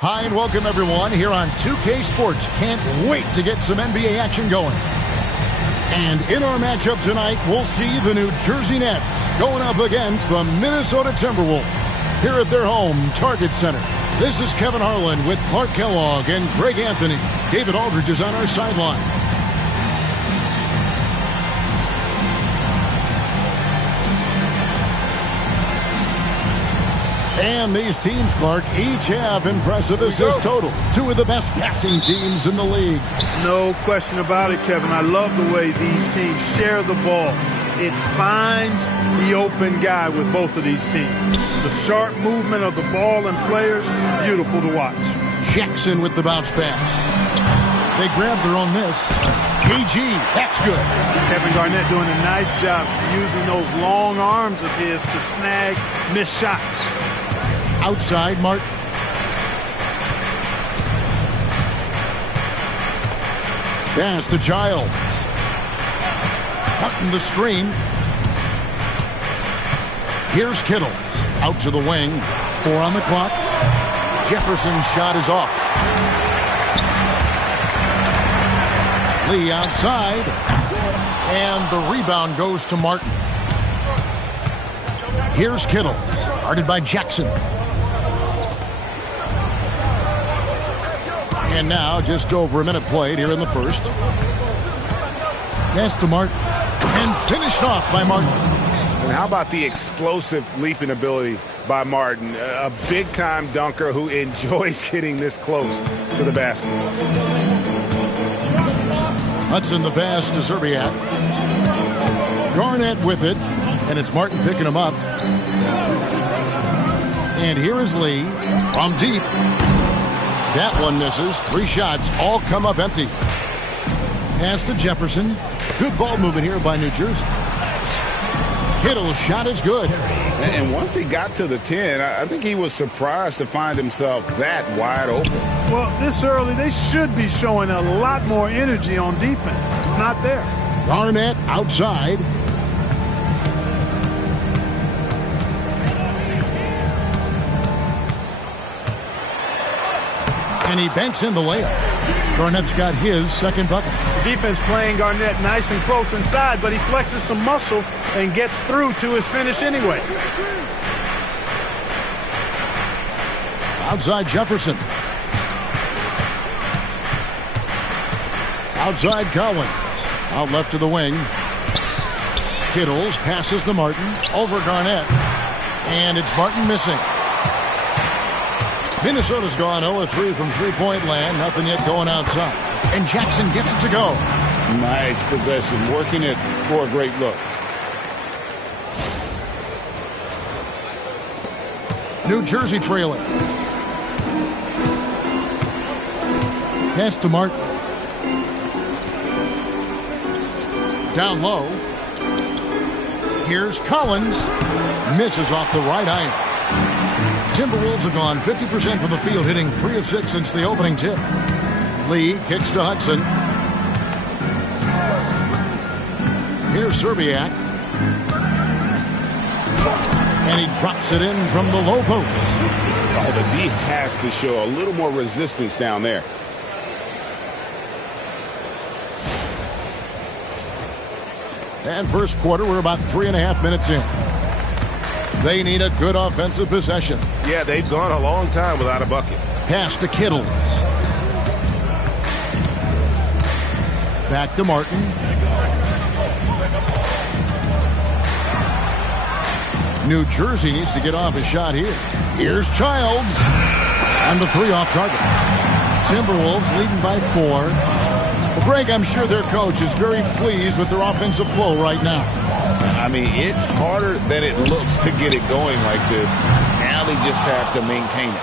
Hi and welcome everyone here on 2K Sports. Can't wait to get some NBA action going. And in our matchup tonight, we'll see the New Jersey Nets going up against the Minnesota Timberwolves here at their home Target Center. This is Kevin Harlan with Clark Kellogg and Greg Anthony. David Aldridge is on our sideline. And these teams, Clark, each have impressive assist totals. Two of the best passing teams in the league. No question about it, Kevin. I love the way these teams share the ball. It finds the open guy with both of these teams. The sharp movement of the ball and players, beautiful to watch. Jackson with the bounce pass. They grab their own miss. KG, that's good. Kevin Garnett doing a nice job using those long arms of his to snag missed shots. Outside, Martin. Pass to Childs. Cutting the screen. Here's Kittles. Out to the wing. 4 on the clock. Jefferson's shot is off. Lee outside. And the rebound goes to Martin. Here's Kittles. Guarded by Jackson. And now just over a minute played here in the first. Pass to Martin. And finished off by Martin. And how about the explosive leaping ability by Martin? A big-time dunker who enjoys getting this close to the basket. Hudson the pass to Zerbiak. Garnett with it. And it's Martin picking him up. And here is Lee from deep. That one misses. 3 shots all come up empty. Pass to Jefferson. Good ball movement here by New Jersey. Kittle's shot is good. And once he got to the 10, I think he was surprised to find himself that wide open. Well, this early, they should be showing a lot more energy on defense. It's not there. Garnett outside. And he banks in the layup. Garnett's got his second bucket. The defense playing Garnett nice and close inside, but he flexes some muscle and gets through to his finish anyway. Outside Jefferson. Outside Collins. Out left to the wing. Kittles passes to Martin. Over Garnett. And it's Martin missing. Minnesota's gone 0-3 from three-point land. Nothing yet going outside. And Jackson gets it to go. Nice possession. Working it for a great look. New Jersey trailing. Pass to Martin. Down low. Here's Collins. Misses off the right iron. Timberwolves have gone 50% from the field, hitting 3 of 6 since the opening tip. Lee kicks to Hudson. Here's Zerbiak. And he drops it in from the low post. Oh, the D has to show a little more resistance down there. And first quarter, we're about 3.5 minutes in. They need a good offensive possession. Yeah, they've gone a long time without a bucket. Pass to Kittles. Back to Martin. New Jersey needs to get off a shot here. Here's Childs. And the 3 off target. Timberwolves leading by 4. Well, Greg, I'm sure their coach is very pleased with their offensive flow right now. I mean, it's harder than it looks to get it going like this. Now they just have to maintain it.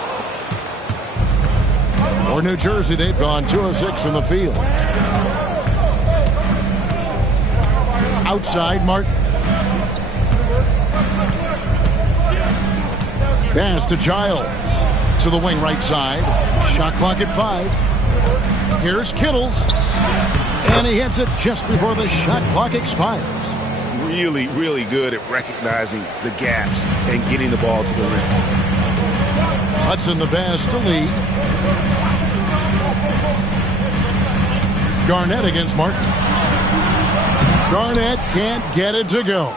For New Jersey, they've gone 2 of 6 from the field. Outside, Martin. Pass to Childs. To the wing right side. Shot clock at 5. Here's Kittles. And he hits it just before the shot clock expires. Really, really good at recognizing the gaps and getting the ball to the rim. Hudson the pass to Lee. Garnett against Martin. Garnett can't get it to go.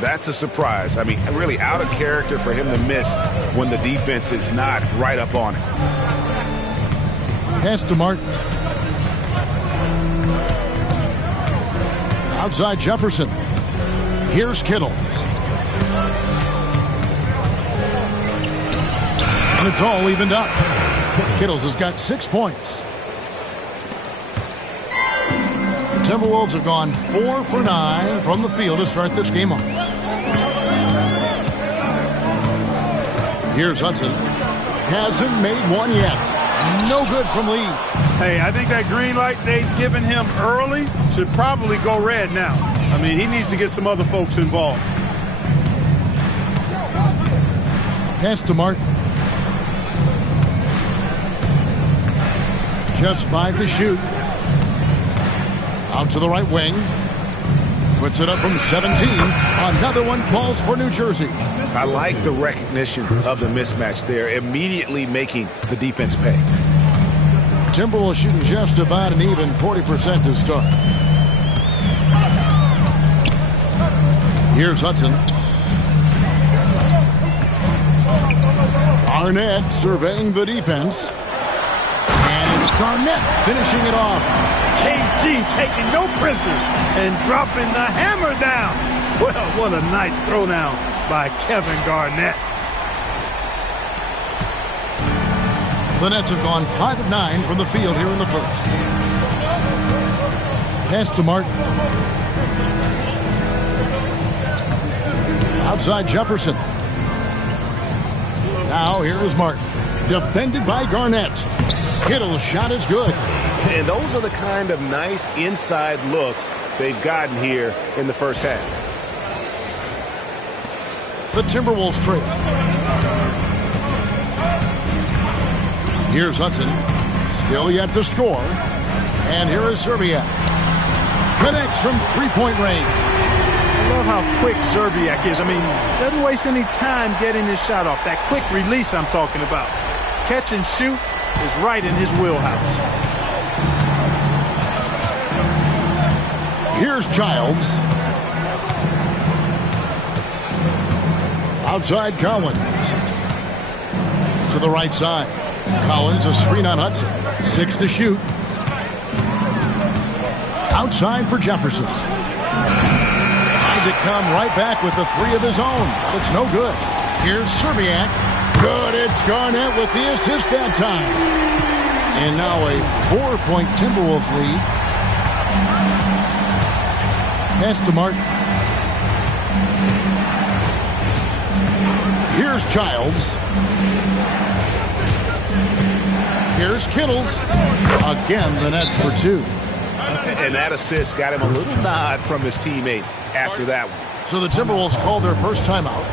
That's a surprise. I mean, really out of character for him to miss when the defense is not right up on it. Pass to Martin. Outside Jefferson. Here's Kittles. And it's all evened up. Kittles has got 6 points. The Timberwolves have gone 4 for 9 from the field to start this game off. Here's Hudson. Hasn't made one yet. No good from Lee. Hey, I think that green light they've given him early should probably go red now. I mean, he needs to get some other folks involved. Pass to Martin. Just 5 to shoot. Out to the right wing. Puts it up from 17. Another one falls for New Jersey. I like the recognition of the mismatch there, immediately making the defense pay. Timberwolves shooting just about an even 40% to start. Here's Hudson. Garnett surveying the defense. And it's Garnett finishing it off. KG taking no prisoners and dropping the hammer down. Well, what a nice throwdown by Kevin Garnett. The Nets have gone 5 of 9 from the field here in the first. Pass to Martin. Outside Jefferson. Now here is Martin. Defended by Garnett. Kittle's shot is good. And those are the kind of nice inside looks they've gotten here in the first half. The Timberwolves trade. Here's Hudson. Still yet to score. And here is Serbiak. Connects from three-point range. I love how quick Serbiak is. I mean, doesn't waste any time getting his shot off. That quick release I'm talking about. Catch and shoot is right in his wheelhouse. Here's Childs. Outside Collins. To the right side. Collins a screen on Hudson. 6 to shoot. Outside for Jefferson. Tried to come right back with the 3 of his own. But it's no good. Here's Serbiak. Good. It's Garnett with the assist that time. And now a 4-point Timberwolves lead. Pass to Martin. Here's Childs. Here's Kittles. Again, the Nets for 2. And that assist got him a little nod from his teammate after that one. So the Timberwolves called their first timeout.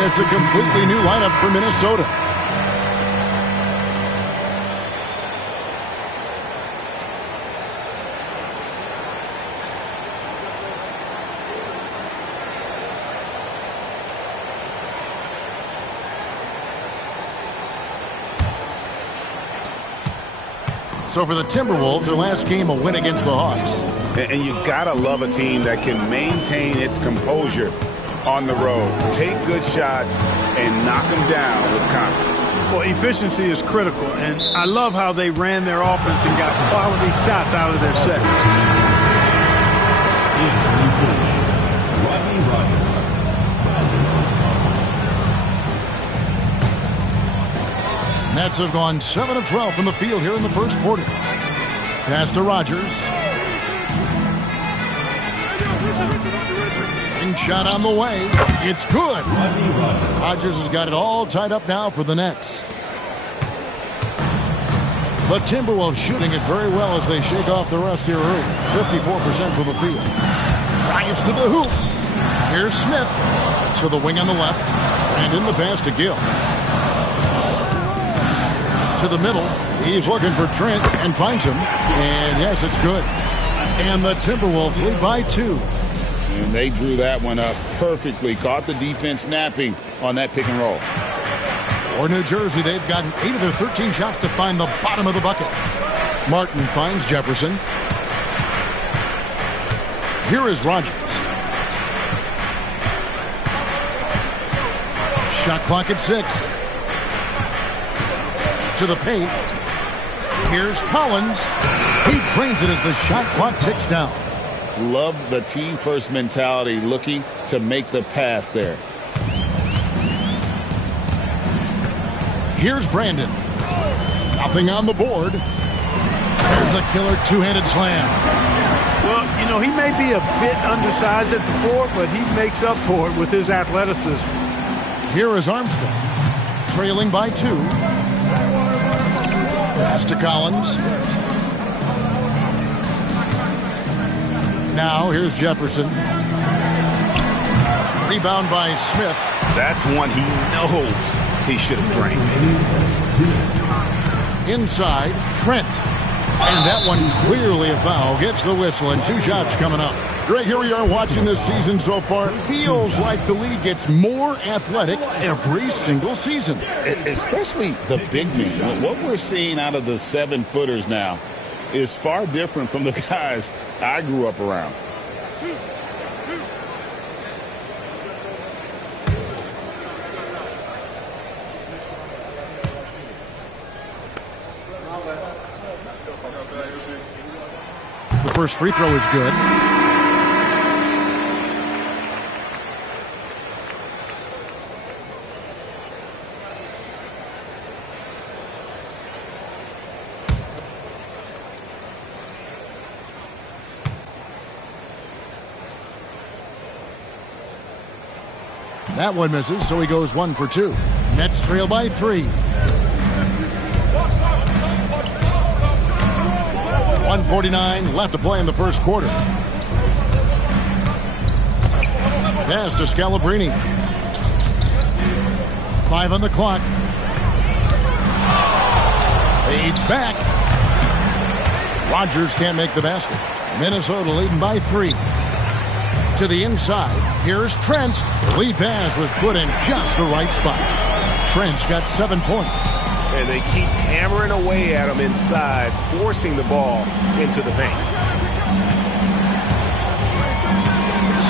It's a completely new lineup for Minnesota. So for the Timberwolves, their last game a win against the Hawks. And you gotta love a team that can maintain its composure on the road. Take good shots and knock them down with confidence. Well, efficiency is critical, and I love how they ran their offense and got quality shots out of their set. Nets have gone 7 of 12 from the field here in the first quarter. Pass to Rogers. And shot on the way. It's good. Rogers has got it all tied up now for the Nets. The Timberwolves shooting it very well as they shake off the rust here early. 54% from the field. Drives to the hoop. Here's Smith. To the wing on the left. And in the pass to Gill. To the middle. He's looking for Trent and finds him. And yes, it's good. And the Timberwolves lead by 2. And they drew that one up perfectly. Caught the defense napping on that pick and roll. For New Jersey, they've gotten 8 of their 13 shots to find the bottom of the bucket. Martin finds Jefferson. Here is Rogers. Shot clock at 6. To the paint. Here's Collins. He drains it as the shot clock ticks down. Love the team-first mentality, looking to make the pass there. Here's Brandon. Nothing on the board. There's a killer two-handed slam. Well, you know, he may be a bit undersized at the floor, but he makes up for it with his athleticism. Here is Armstrong. Trailing by 2. Pass to Collins. Now here's Jefferson. Rebound by Smith. That's one he knows he should have drained. Inside, Trent. And that one clearly a foul. Gets the whistle and 2 shots coming up. Greg, here we are watching this season so far. It feels like the league gets more athletic every single season. Especially the big men. What we're seeing out of the 7-footers now is far different from the guys I grew up around. The first free throw is good. That one misses, so he goes 1 for 2. Nets trail by 3. 1:49 left to play in the first quarter. Pass to Scalabrine. 5 on the clock. Fades back. Rogers can't make the basket. Minnesota leading by 3. To the inside. Here's Trent. The lead pass was put in just the right spot. Trent's got 7 points. And they keep hammering away at him inside, forcing the ball into the paint.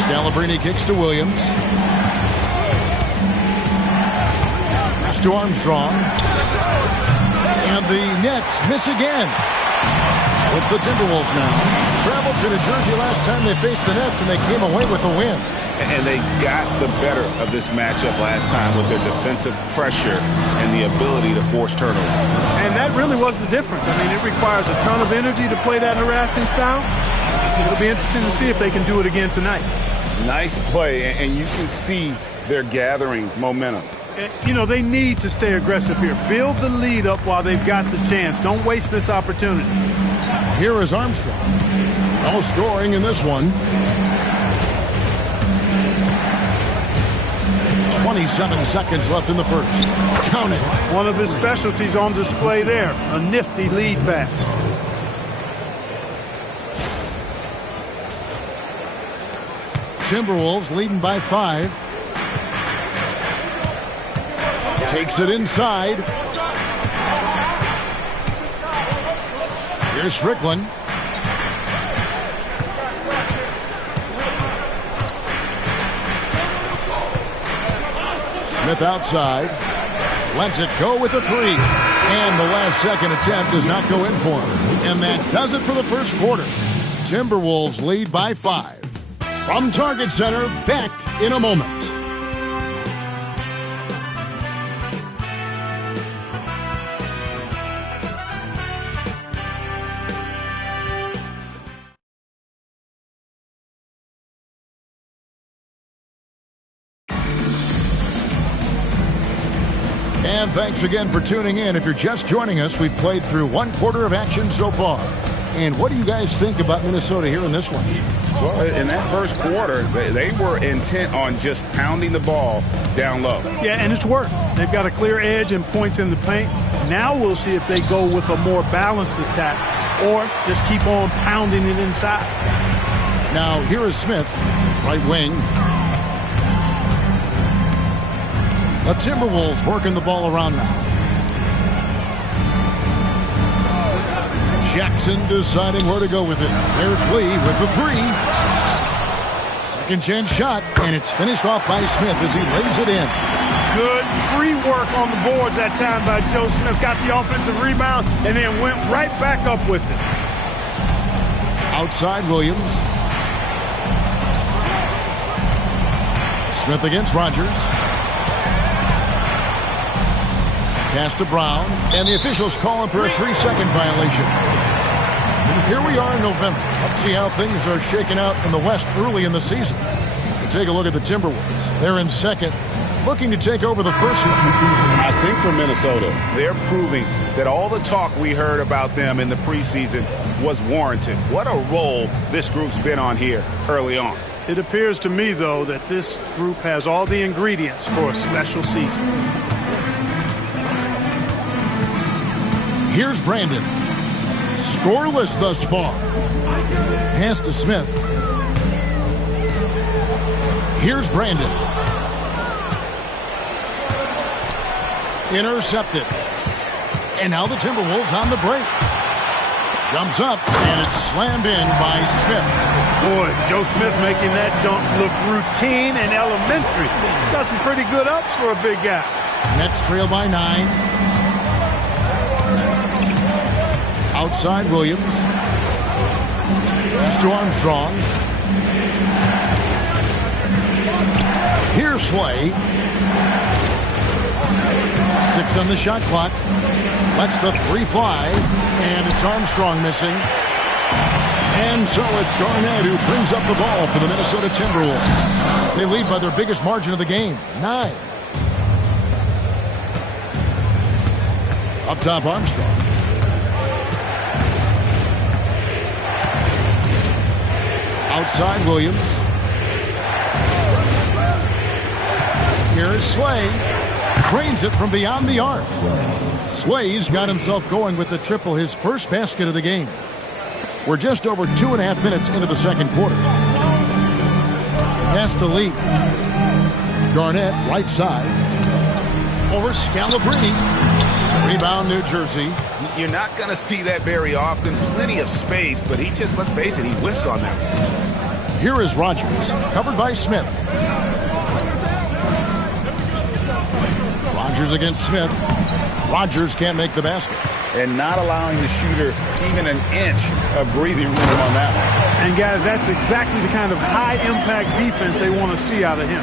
Scalabrine kicks to Williams. Pass to Armstrong. And the Nets miss again. It's the Timberwolves now. Traveled to New Jersey last time they faced the Nets, and they came away with a win. And they got the better of this matchup last time with their defensive pressure and the ability to force turnovers. And that really was the difference. I mean, it requires a ton of energy to play that harassing style. It'll be interesting to see if they can do it again tonight. Nice play, and you can see they're gathering momentum. You know, they need to stay aggressive here. Build the lead up while they've got the chance. Don't waste this opportunity. Here is Armstrong. No scoring in this one. 27 seconds left in the first. Count it. One of his specialties on display there. A nifty lead pass. Timberwolves leading by 5. Takes it inside. Here's Strickland. Smith outside. Lets it go with a 3. And the last second attempt does not go in for him. And that does it for the first quarter. Timberwolves lead by 5. From Target Center, back in a moment. And thanks again for tuning in. If you're just joining us, we've played through one quarter of action so far. And what do you guys think about Minnesota here in this one? Well, in that first quarter, they were intent on just pounding the ball down low. Yeah, and it's worked. They've got a clear edge and points in the paint. Now we'll see if they go with a more balanced attack or just keep on pounding it inside. Now, here is Smith, right wing. The Timberwolves working the ball around now. Jackson deciding where to go with it. There's Lee with the 3. Second chance shot, and it's finished off by Smith as he lays it in. Good free work on the boards that time by Joe Smith. Got the offensive rebound and then went right back up with it. Outside Williams. Smith against Rogers. Pass to Brown, and the officials calling for a 3-second violation. Here we are in November. Let's see how things are shaking out in the West early in the season. We'll take a look at the Timberwolves. They're in second, looking to take over the first one. I think for Minnesota, They're proving that all the talk we heard about them in the preseason was warranted. What a role this group's been on here early on. It appears to me, though, that this group has all the ingredients for a special season. Here's Brandon. Scoreless thus far. Pass to Smith. Here's Brandon. Intercepted. And now the Timberwolves on the break. Jumps up, and it's slammed in by Smith. Boy, Joe Smith making that dunk look routine and elementary. He's got some pretty good ups for a big guy. Nets trail by 9. Outside Williams. Pass to Armstrong. Here's Slay. 6 on the shot clock. Lets the 3 fly. And it's Armstrong missing. And so it's Garnett who brings up the ball for the Minnesota Timberwolves. They lead by their biggest margin of the game, 9. Up top, Armstrong. Outside Williams. Here is Slay. Trains it from beyond the arc. Slay's got himself going with the triple, his first basket of the game. We're just over 2.5 minutes into the second quarter. Pass to Lee. Garnett, right side. Over Scalabrine. Rebound, New Jersey. You're not going to see that very often. Plenty of space, but he just, let's face it, he whiffs on that. Here is Rogers, covered by Smith. Rogers against Smith. Rogers can't make the basket. and not allowing the shooter even an inch of breathing room on that one. And, guys, that's exactly the kind of high-impact defense they want to see out of him.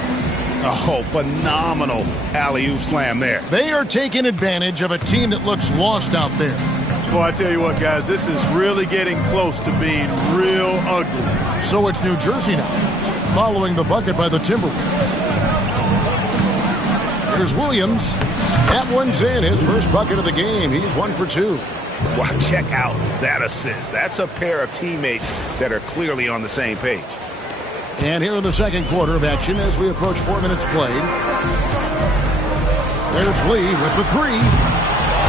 Oh, phenomenal alley-oop slam there. They are taking advantage of a team that looks lost out there. Well, I tell you what, guys, this is really getting close to being real ugly. So it's New Jersey now, following the bucket by the Timberwolves. Here's Williams. That one's in, his first bucket of the game. He's 1 for 2. Wow, check out that assist. That's a pair of teammates that are clearly on the same page. And here in the second quarter of action as we approach 4 minutes played. There's Lee with the three.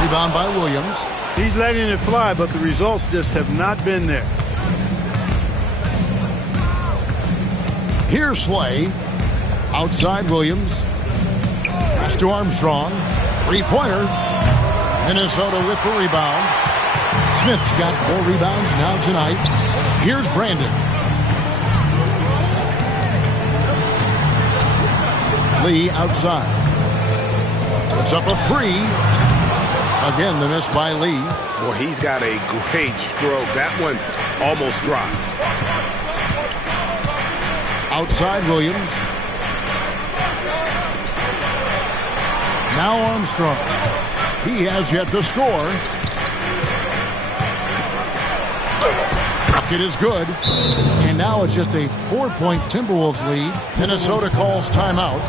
Rebound by Williams. He's letting it fly, but the results just have not been there. Here's Slay. Outside Williams. Pass to Armstrong. Three-pointer. Minnesota with the rebound. Smith's got 4 rebounds now tonight. Here's Brandon. Lee outside. Puts up a three. Again, the miss by Lee. Well, he's got a great stroke. That one almost dropped. Outside Williams. Now Armstrong. He has yet to score. It is good. And now it's just a 4-point Timberwolves lead. Minnesota calls timeout.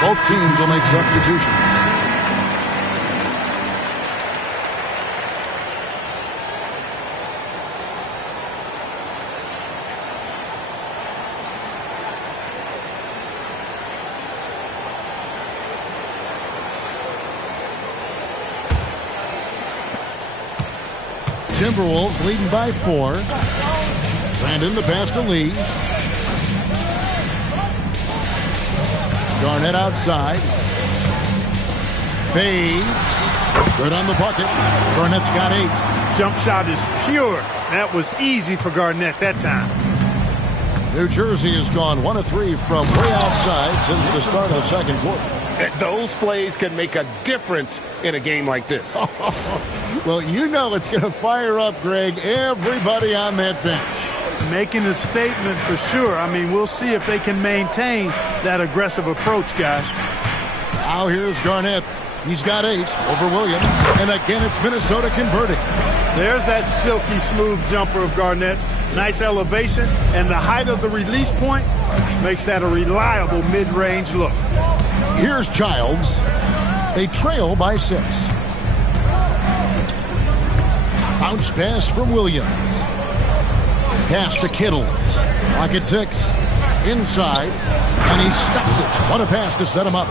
Both teams will make substitutions. Timberwolves leading by 4. Brandon the pass to Lee. Garnett outside. Fades. Good on the bucket. Garnett's got 8. Jump shot is pure. That was easy for Garnett that time. New Jersey has gone 1 of 3 from way outside since the start of the second quarter. Those plays can make a difference in a game like this. Well, you know it's going to fire up, Greg, everybody on that bench. Making a statement for sure. I mean, we'll see if they can maintain that aggressive approach, guys. Now here's Garnett. He's got 8 over Williams. And again, it's Minnesota converting. There's that silky smooth jumper of Garnett's. Nice elevation, and the height of the release point makes that a reliable mid-range look. Here's Childs. They trail by 6. Bounce pass from Williams. Pass to Kittles. Pocket 6. Inside. And he stuffs it. What a pass to set him up.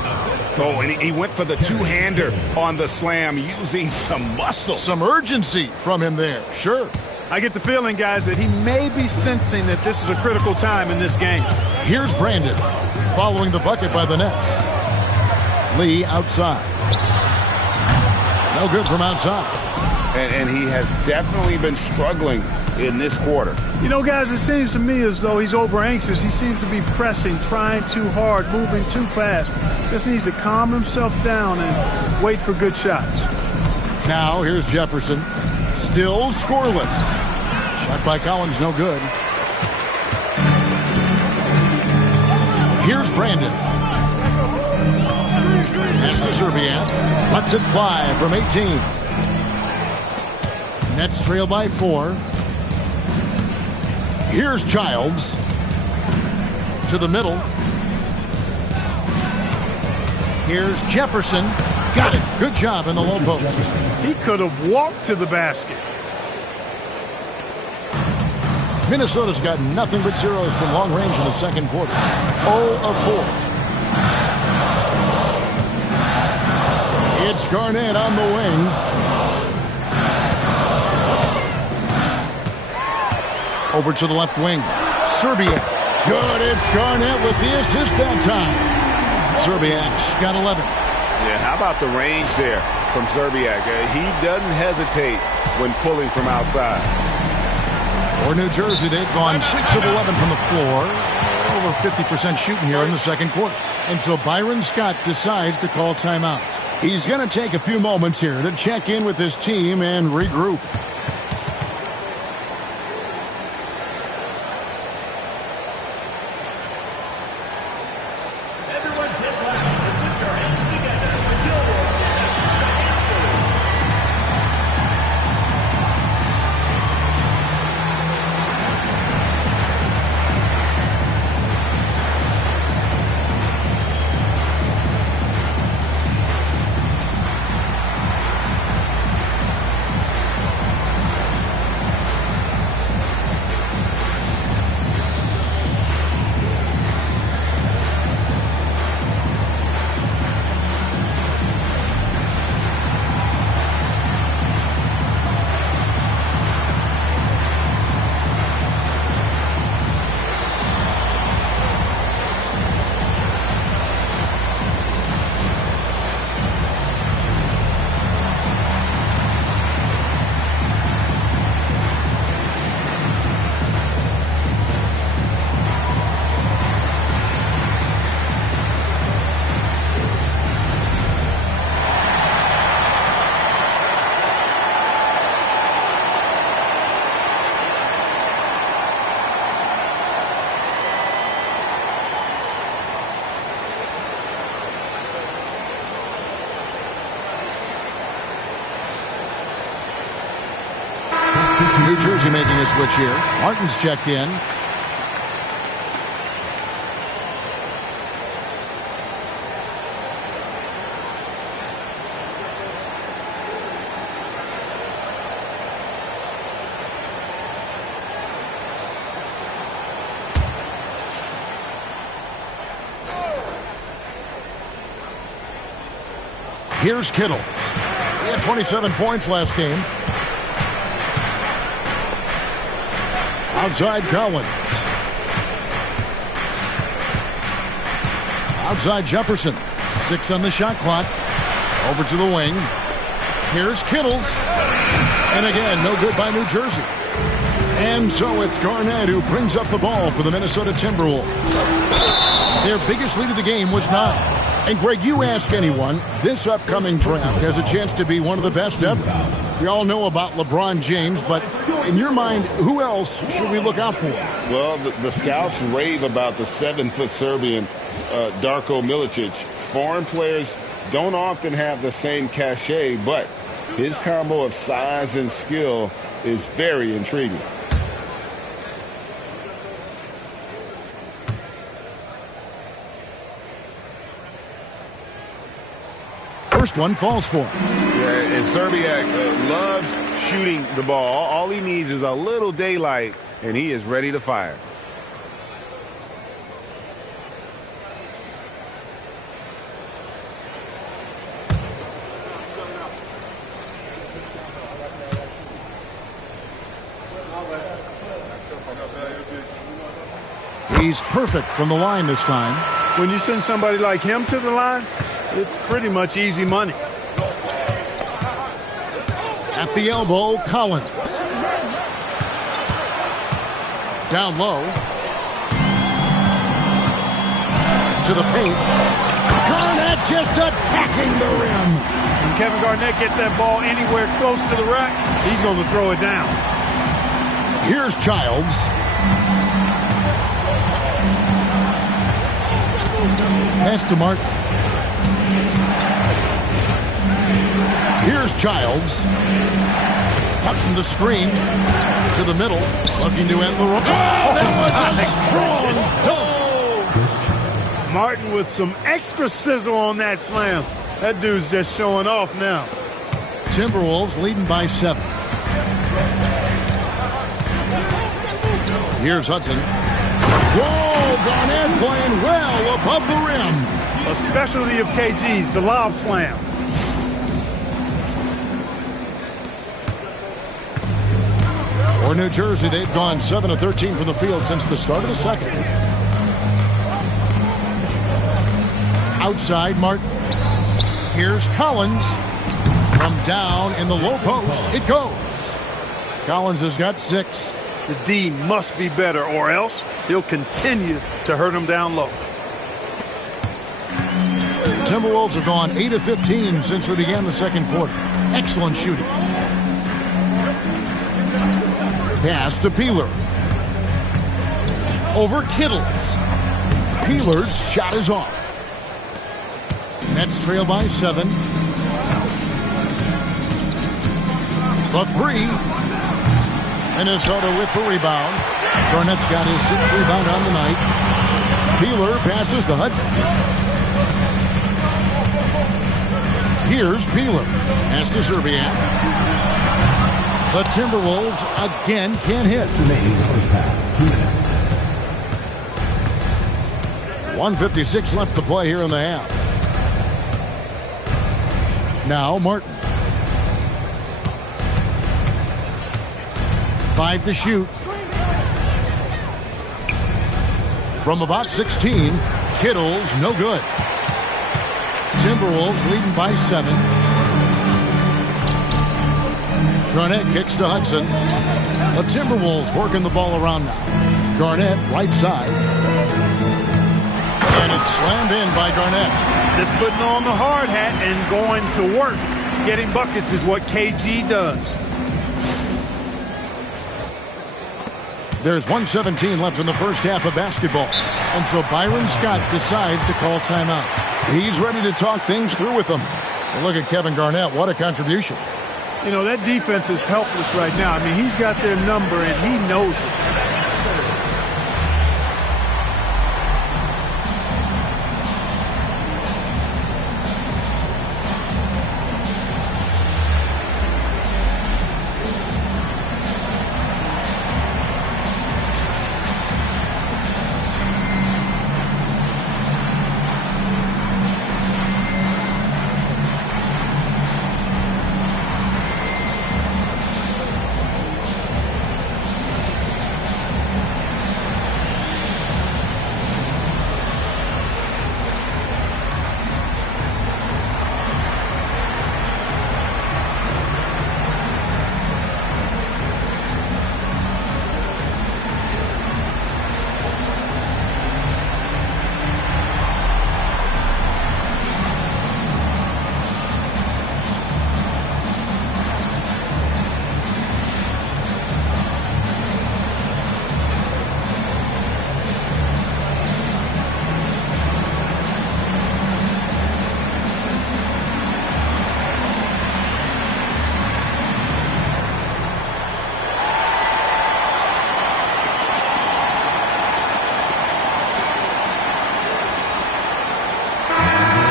Oh, and he went for the two-hander on the slam, using some muscle. Some urgency from him there. Sure. I get the feeling, guys, that he may be sensing that this is a critical time in this game. Here's Brandon. Following the bucket by the Nets. Lee outside. No good from outside. And he has definitely been struggling in this quarter. You know, guys, it seems to me as though he's over anxious. He seems to be pressing, trying too hard, moving too fast. Just needs to calm himself down and wait for good shots. Now here's Jefferson. Still scoreless. Shot by Collins, no good. Here's Brandon. Pass to Serbian. Lets it fly from 18. Nets trail by 4. Here's Childs. To the middle. Here's Jefferson. Got it. Good job in the low post. He could have walked to the basket. Minnesota's got nothing but zeros from long range in the second quarter. 0 of 4. It's Garnett on the wing. Over to the left wing. Serbia. Good. It's Garnett with the assist that time. Serbiak's got 11. Yeah, how about the range there from Serbiak? He doesn't hesitate when pulling from outside. For New Jersey, they've gone 6 of 11 from the floor. Over 50% shooting here in the second quarter. And so Byron Scott decides to call timeout. He's going to take a few moments here to check in with his team and regroup. New Jersey making a switch here. Martin's checked in. Here's Kittle. He had 27 points last game. Outside Collins. Outside Jefferson. 6 on the shot clock. Over to the wing. Here's Kittles. And again, no good by New Jersey. And so it's Garnett who brings up the ball for the Minnesota Timberwolves. Their biggest lead of the game was 9. And Greg, you ask anyone, this upcoming draft has a chance to be one of the best ever. We all know about LeBron James, but in your mind, who else should we look out for? Well, the scouts rave about the 7-foot Serbian, Darko Milicic. Foreign players don't often have the same cachet, but his combo of size and skill is very intriguing. First one falls for him. Yeah, and Serbiak loves shooting the ball. All he needs is a little daylight, and he is ready to fire. He's perfect from the line this time. When you send somebody like him to the line, it's pretty much easy money. At the elbow, Collins. Down low. To the paint. Garnett just attacking the rim. When Kevin Garnett gets that ball anywhere close to the rack, he's going to throw it down. Here's Childs. Pass to Martin. Here's Childs. Martin the screen. To the middle. Looking to end the run. Oh, that was a strong dunk. Martin with some extra sizzle on that slam. That dude's just showing off now. Timberwolves leading by 7. Here's Hudson. Whoa, Garnett playing well above the rim. A specialty of KG's, the lob slam. For New Jersey, they've gone 7 of 13 from the field since the start of the second. Outside, Martin. Here's Collins. From down in the low post, it goes. Collins has got 6. The D must be better, or else he'll continue to hurt him down low. The Timberwolves have gone 8 of 15 since we began the second quarter. Excellent shooting. Pass to Peeler. Over Kittles. Peeler's shot is off. Nets trail by 7. The 3. Minnesota with the rebound. Garnett's got his 6th rebound on the night. Peeler passes to Hudson. Here's Peeler. Pass to Serbiak. The Timberwolves again can't hit. 1:56 left to play here in the half. Now Martin. 5 to shoot. From about 16, Kittles no good. Timberwolves leading by 7. Garnett kicks to Hudson. The Timberwolves working the ball around now. Garnett right side. And it's slammed in by Garnett. Just putting on the hard hat and going to work. Getting buckets is what KG does. There's 1:17 left in the first half of basketball. And so Byron Scott decides to call timeout. He's ready to talk things through with them. And look at Kevin Garnett. What a contribution. You know, that defense is helpless right now. I mean, he's got their number, and he knows it.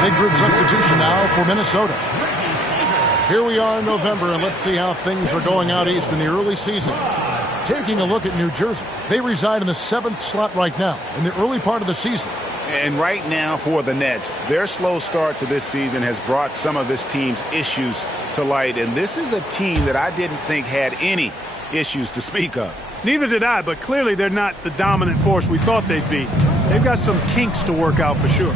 Big group substitution now for Minnesota. Here we are in November, and let's see how things are going out east in the early season. Taking a look at New Jersey, they reside in the 7th slot right now in the early part of the season. And right now for the Nets, their slow start to this season has brought some of this team's issues to light. And this is a team that I didn't think had any issues to speak of. Neither did I, but clearly they're not the dominant force we thought they'd be. They've got some kinks to work out for sure.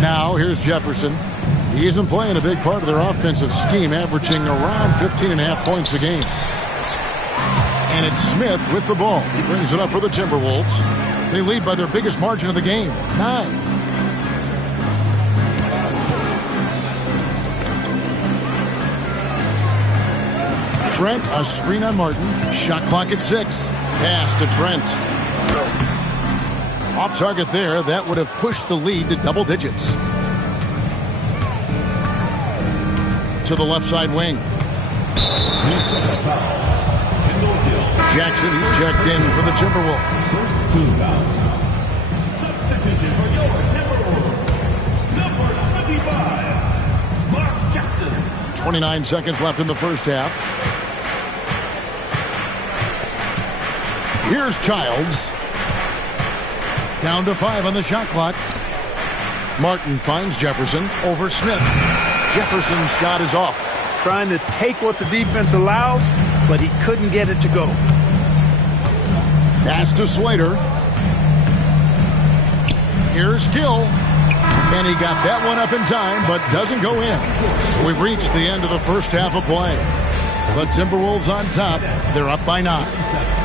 Now here's Jefferson. He's been playing a big part of their offensive scheme, averaging around 15.5 points a game. And it's Smith with the ball. He brings it up for the Timberwolves. They lead by their biggest margin of the game, 9. Trent, a screen on Martin. Shot clock at 6. Pass to Trent. Off target there. That would have pushed the lead to double digits. To the left side wing. Jackson, he's checked in for the Timberwolves. First team foul. Substitution for your Timberwolves. 29 seconds left in the first half. Here's Childs. Down to 5 on the shot clock. Martin finds Jefferson over Smith. Jefferson's shot is off. Trying to take what the defense allows, but he couldn't get it to go. Pass to Slater. Here's Gill. And he got that one up in time, but doesn't go in. We've reached the end of the first half of play. The Timberwolves on top. They're up by 9.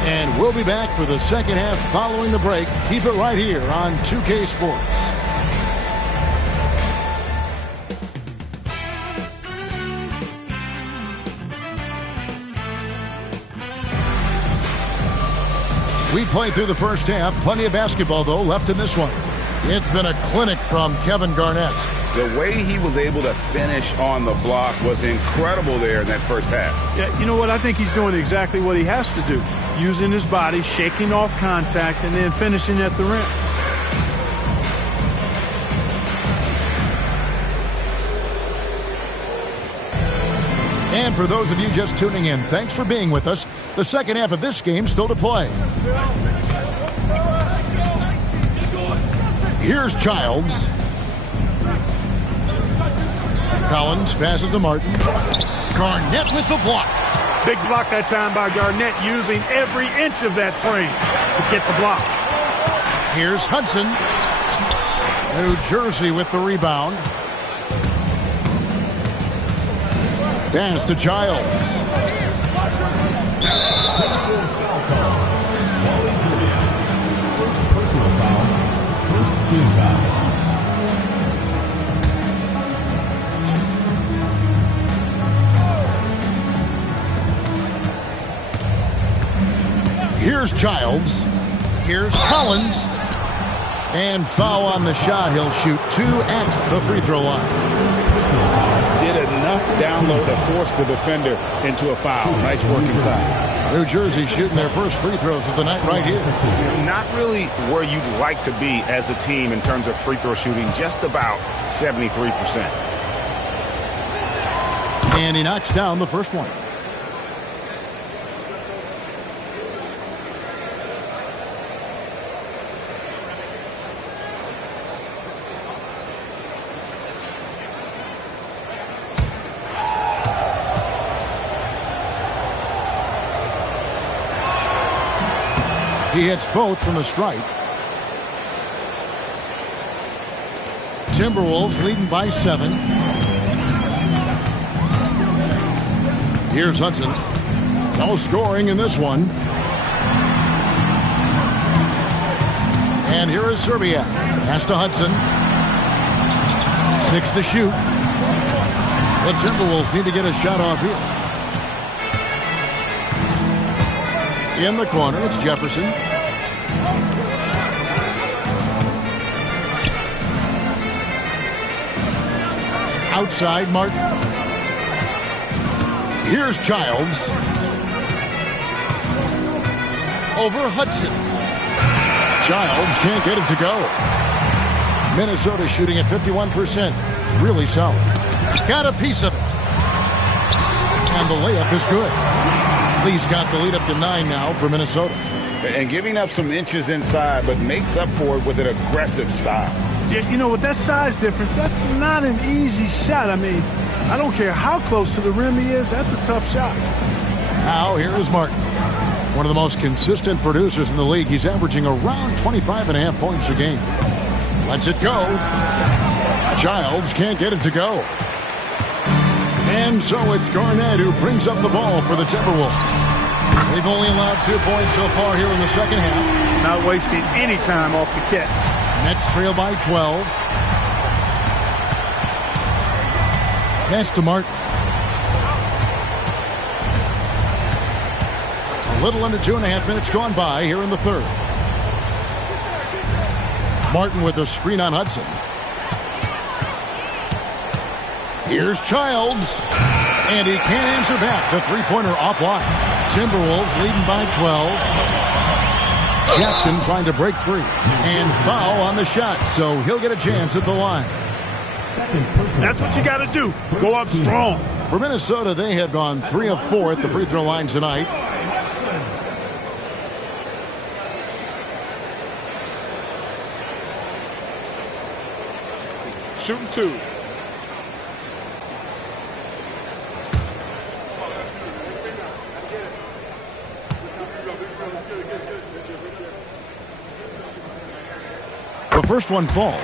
And we'll be back for the second half following the break. Keep it right here on 2K Sports. We played through the first half. Plenty of basketball, though, left in this one. It's been a clinic from Kevin Garnett. The way he was able to finish on the block was incredible there in that first half. Yeah, you know what? I think he's doing exactly what he has to do. Using his body, shaking off contact, and then finishing at the rim. And for those of you just tuning in, thanks for being with us. The second half of this game still to play. Here's Childs. Collins passes to Martin. Garnett with the block. Big block that time by Garnett, using every inch of that frame to get the block. Here's Hudson. New Jersey with the rebound. Pass to Childs. First personal foul. First team foul. Here's Childs. Here's Collins. And foul on the shot. He'll shoot 2 at the free throw line. Did enough down low to force the defender into a foul. Nice work inside. New Jersey shooting their first free throws of the night right here. Not really where you'd like to be as a team in terms of free throw shooting. Just about 73%. And he knocks down the first one. He hits both from the stripe. Timberwolves leading by 7. Here's Hudson. No scoring in this one. And here is Serbia. Pass to Hudson. 6 to shoot. The Timberwolves need to get a shot off here. In the corner, it's Jefferson. Outside, Martin. Here's Childs. Over Hudson. Childs can't get it to go. Minnesota shooting at 51%. Really solid. Got a piece of it. And the layup is good. Lee's got the lead up to 9 now for Minnesota. And giving up some inches inside, but makes up for it with an aggressive style. Yeah, you know, with that size difference, that's not an easy shot. I mean, I don't care how close to the rim he is, that's a tough shot. Now, here is Martin. One of the most consistent producers in the league. He's averaging around 25.5 points a game. Lets it go. Childs can't get it to go. And so it's Garnett who brings up the ball for the Timberwolves. They've only allowed 2 points so far here in the second half. Not wasting any time off the catch. Nets trail by 12. Pass to Martin. A little under 2.5 minutes gone by here in the third. Martin with a screen on Hudson. Here's Childs. And he can't answer back. The three-pointer offline. Timberwolves leading by 12. Jackson trying to break free. And foul on the shot, so he'll get a chance at the line. That's what you got to do. Go up strong. For Minnesota, they have gone 3 of 4 at the free throw line tonight. Shooting 2. The first one falls.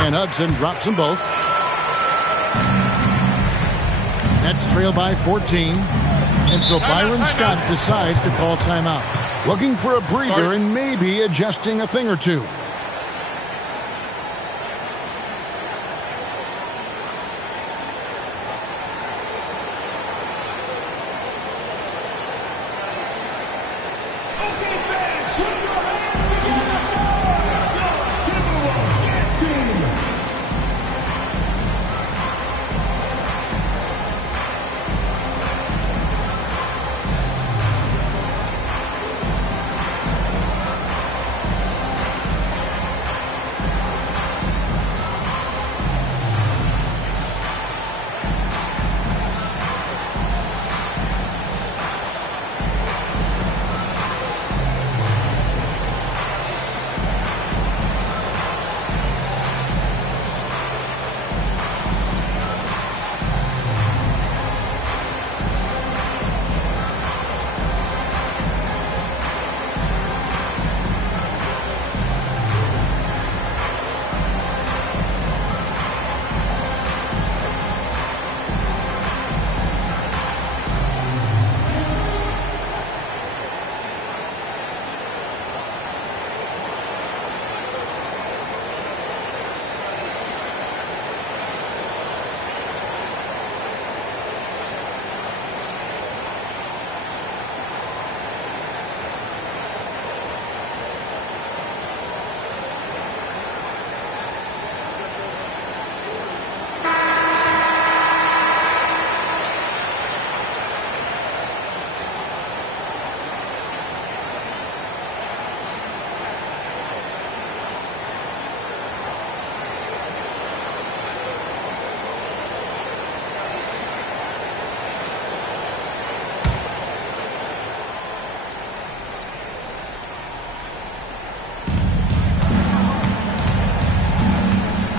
And Hudson drops them both. Nets trail by 14. And so Byron Scott decides to call timeout. Looking for a breather and maybe adjusting a thing or two.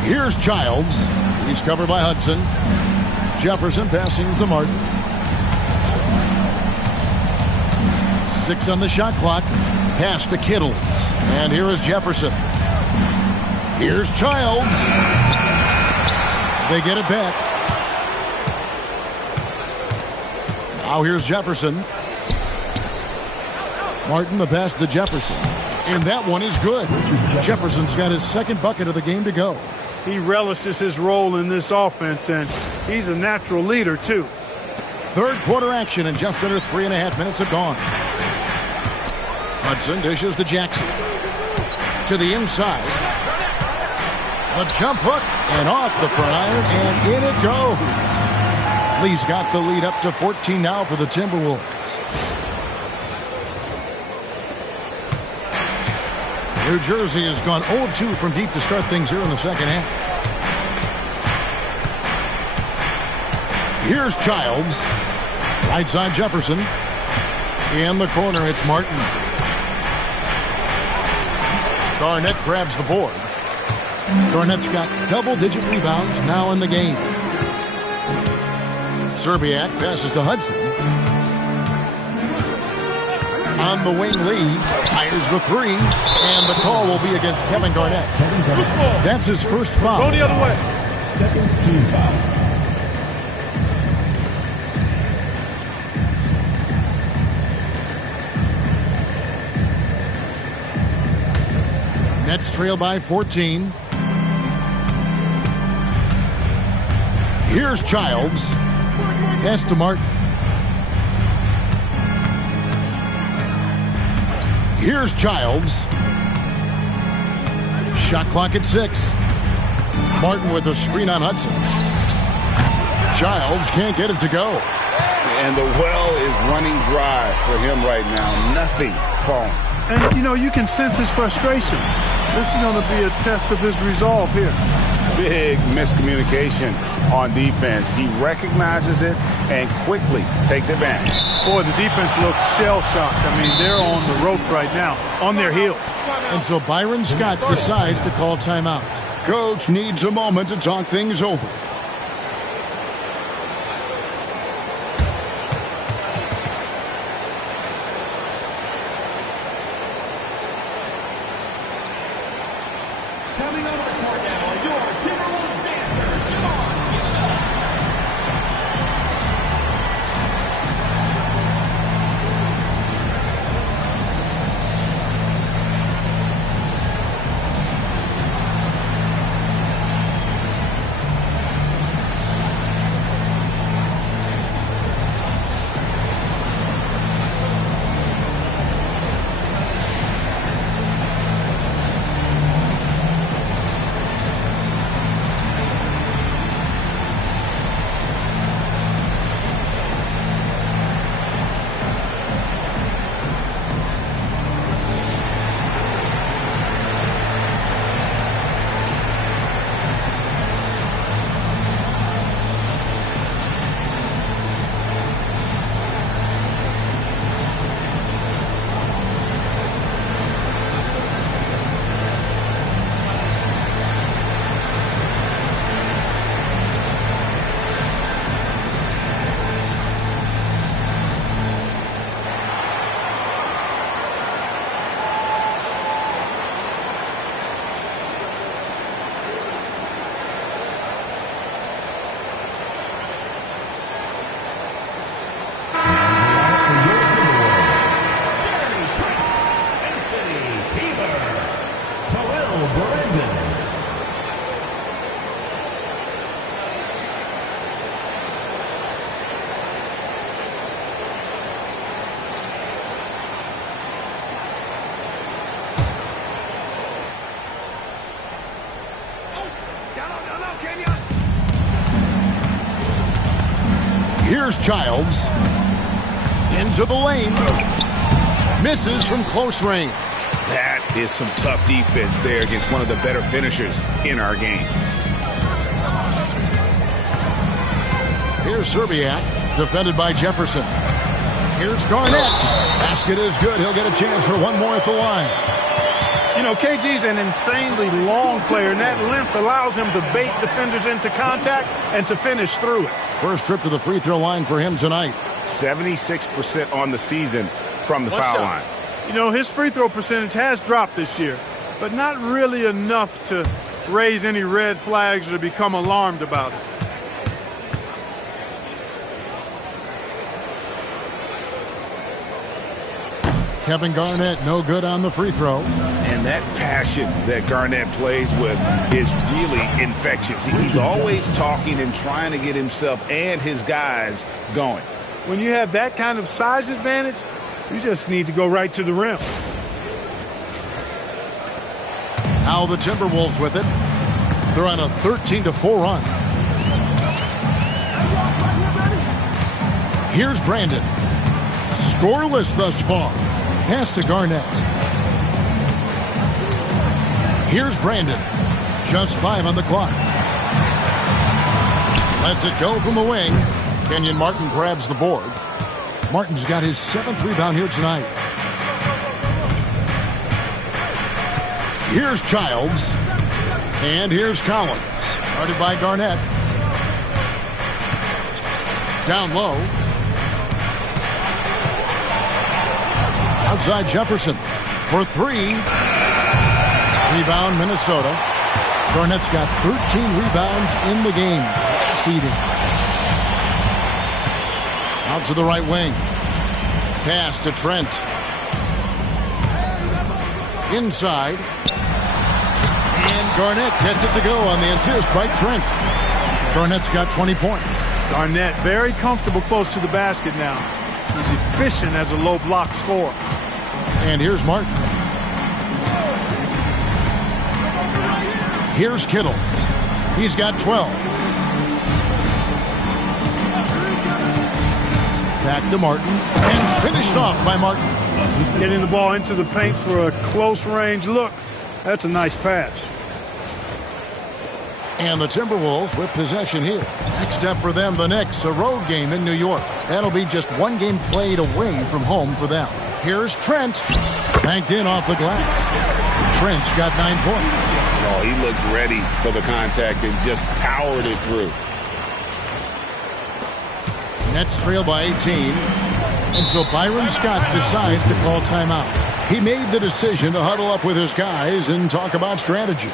Here's Childs. He's covered by Hudson. Jefferson passing to Martin. 6 on the shot clock. Pass to Kittles. And here is Jefferson. Here's Childs. They get it back. Now here's Jefferson. Martin, the pass to Jefferson. And that one is good. Jefferson's got his second bucket of the game to go. He relishes his role in this offense, and he's a natural leader, too. Third quarter action, and just under 3.5 minutes have gone. Hudson dishes to Jackson. To the inside. The jump hook, and off the front iron, and in it goes. Lee's got the lead up to 14 now for the Timberwolves. New Jersey has gone 0-2 from deep to start things here in the second half. Here's Childs. Right side Jefferson. In the corner, it's Martin. Garnett grabs the board. Garnett's got double-digit rebounds now in the game. Serbiak passes to Hudson. On the wing, Lee fires the 3, and the call will be against Kevin Garnett. That's his first foul. Go the other way. Second team foul. Nets trail by 14. Here's Childs. Pass to Martin. Here's Childs. Shot clock at 6. Martin with a screen on Hudson. Childs can't get it to go. And the well is running dry for him right now. Nothing falling. And, you know, you can sense his frustration. This is going to be a test of his resolve here. Big miscommunication on defense. He recognizes it and quickly takes advantage. Boy, the defense looks shell-shocked. I mean, they're on the ropes right now, on their heels. And so Byron Scott decides to call timeout. Coach needs a moment to talk things over. Coming on the court now, your Timberwolves dancers. Come on. Here's Childs. Into the lane. Misses from close range. That is some tough defense there against one of the better finishers in our game. Here's Serbiak, defended by Jefferson. Here's Garnett. Basket is good. He'll get a chance for one more at the line. You know, KG's an insanely long player, and that length allows him to bait defenders into contact and to finish through it. First trip to the free throw line for him tonight. 76% on the season from the foul line. You know, his free throw percentage has dropped this year, but not really enough to raise any red flags or to become alarmed about it. Kevin Garnett, no good on the free throw. And that passion that Garnett plays with is really infectious. He's always talking and trying to get himself and his guys going. When you have that kind of size advantage, you just need to go right to the rim. Now the Timberwolves with it. They're on a 13-4 run. Here's Brandon. Scoreless thus far. Pass to Garnett. Here's Brandon. Just 5 on the clock. Lets it go from the wing. Kenyon Martin grabs the board. Martin's got his 7th rebound here tonight. Here's Childs. And here's Collins. Guarded by Garnett. Down low. Outside Jefferson for 3. Rebound Minnesota. Garnett's got 13 rebounds in the game. Seeding. Out to the right wing. Pass to Trent. Inside. And Garnett gets it to go on the assist by Trent. Garnett's got 20 points. Garnett very comfortable close to the basket now. He's efficient as a low block scorer. And here's Martin. Here's Kittle. He's got 12. Back to Martin. And finished off by Martin. Getting the ball into the paint for a close range look. That's a nice pass. And the Timberwolves with possession here. Next up for them, the Knicks, a road game in New York. That'll be just one game played away from home for them. Here's Trent. Banked in off the glass. Trent's got 9 points. Oh, he looked ready for the contact and just powered it through. Nets trail by 18. And so Byron Scott decides to call timeout. He made the decision to huddle up with his guys and talk about strategy.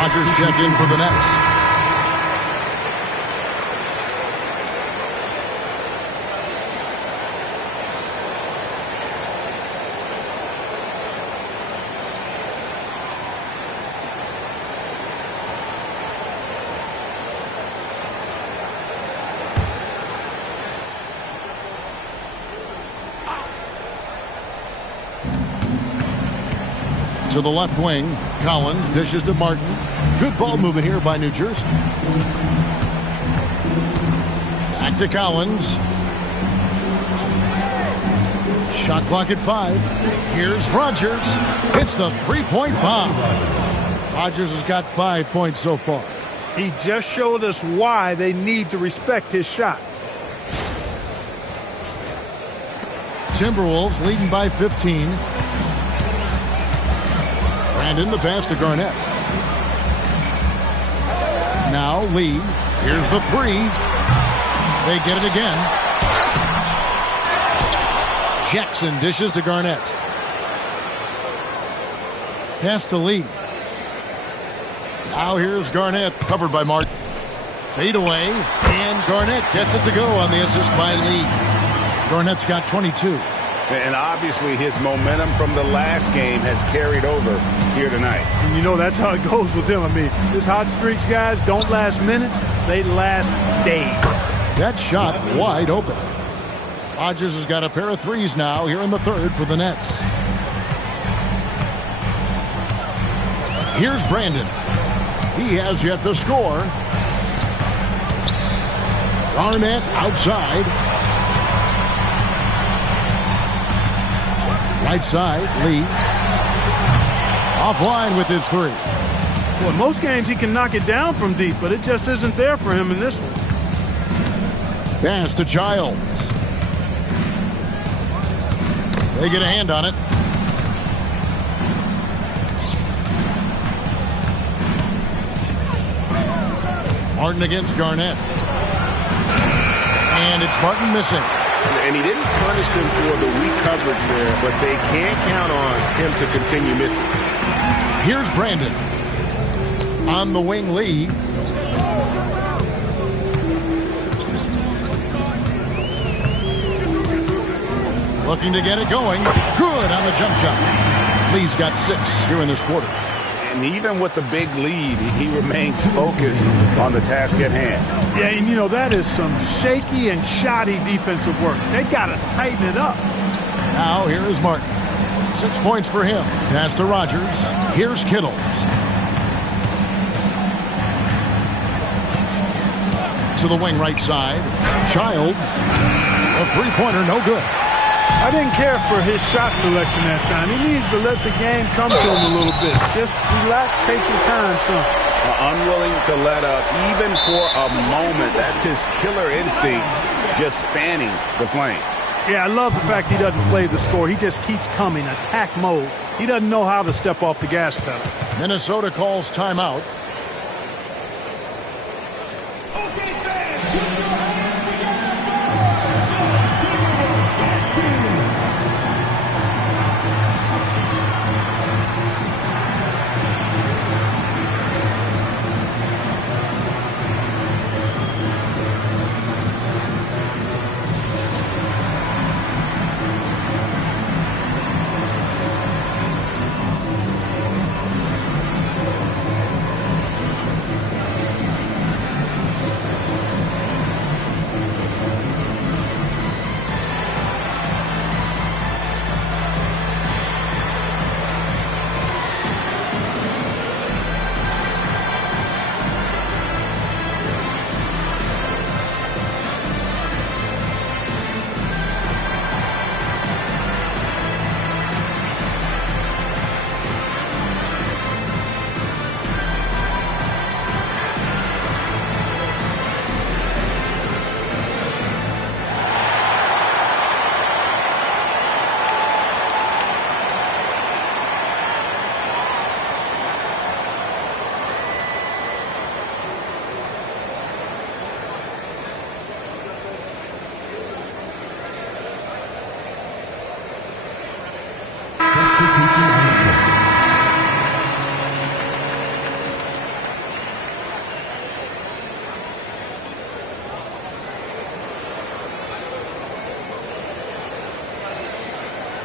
Rodgers checked in for the Nets. To the left wing, Collins dishes to Martin. Good ball movement here by New Jersey. Back to Collins. Shot clock at 5. Here's Rodgers. Hits the three-point bomb. Rodgers has got 5 points so far. He just showed us why they need to respect his shot. Timberwolves leading by 15. And in the pass to Garnett. Now Lee. Here's the 3. They get it again. Jackson dishes to Garnett. Pass to Lee. Now here's Garnett, covered by Martin. Fade away, and Garnett gets it to go on the assist by Lee. Garnett's got 22. And obviously his momentum from the last game has carried over here tonight. And you know that's how it goes with him. I mean, his hot streaks, guys, don't last minutes. They last days. That shot wide open. Rodgers has got a pair of threes now here in the third for the Nets. Here's Brandon. He has yet to score. Garnett outside. Right side, Lee. Offline with his 3. Well, in most games he can knock it down from deep, but it just isn't there for him in this one. Pass to Childs. They get a hand on it. Martin against Garnett. And it's Martin missing. And he didn't punish them for the weak coverage there, but they can't count on him to continue missing. Here's Brandon. On the wing, Lee. Looking to get it going. Good on the jump shot. Lee's got 6 here in this quarter. And even with the big lead, he remains focused on the task at hand. Yeah, and you know, that is some shaky and shoddy defensive work. They got to tighten it up. Now here is Martin. 6 points for him. Pass to Rogers. Here's Kittles. To the wing right side. Childs. A three-pointer, no good. I didn't care for his shot selection that time. He needs to let the game come to him a little bit. Just relax, take your time, son. Unwilling to let up, even for a moment. That's his killer instinct, just fanning the flame. Yeah, I love the fact he doesn't play the score. He just keeps coming, attack mode. He doesn't know how to step off the gas pedal. Minnesota calls timeout. Okay, fans, put your hands together for Timberwolves dance team.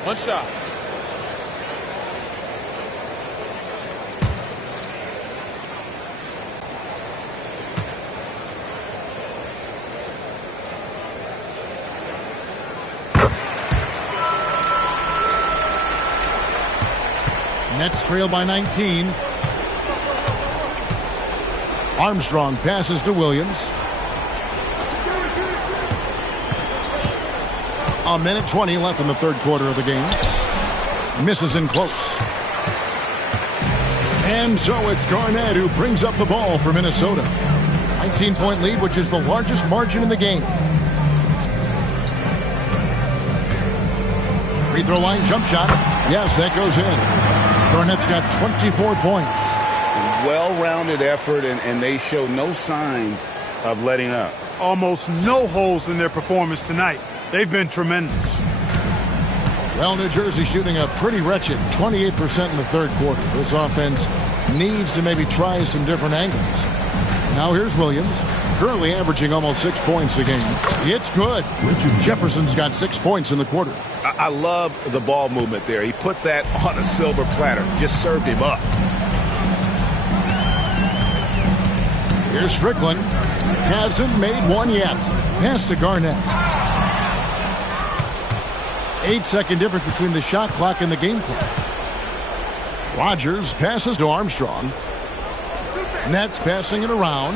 One shot. Nets trail by 19. Armstrong passes to Williams. A minute 20 left in the third quarter of the game. Misses in close. And so it's Garnett who brings up the ball for Minnesota. 19-point lead, which is the largest margin in the game. Free throw line jump shot. Yes, that goes in. Garnett's got 24 points. Well-rounded effort, and they show no signs of letting up. Almost no holes in their performance tonight. They've been tremendous. Well, New Jersey shooting a pretty wretched 28% in the third quarter. This offense needs to maybe try some different angles. Now here's Williams, currently averaging almost 6 points a game. It's good. Jefferson's got 6 points in the quarter. I love the ball movement there. He put that on a silver platter, just served him up. Here's Strickland. Hasn't made one yet. Pass to Garnett. 8-second difference between the shot clock and the game clock. Rogers passes to Armstrong. Nets passing it around.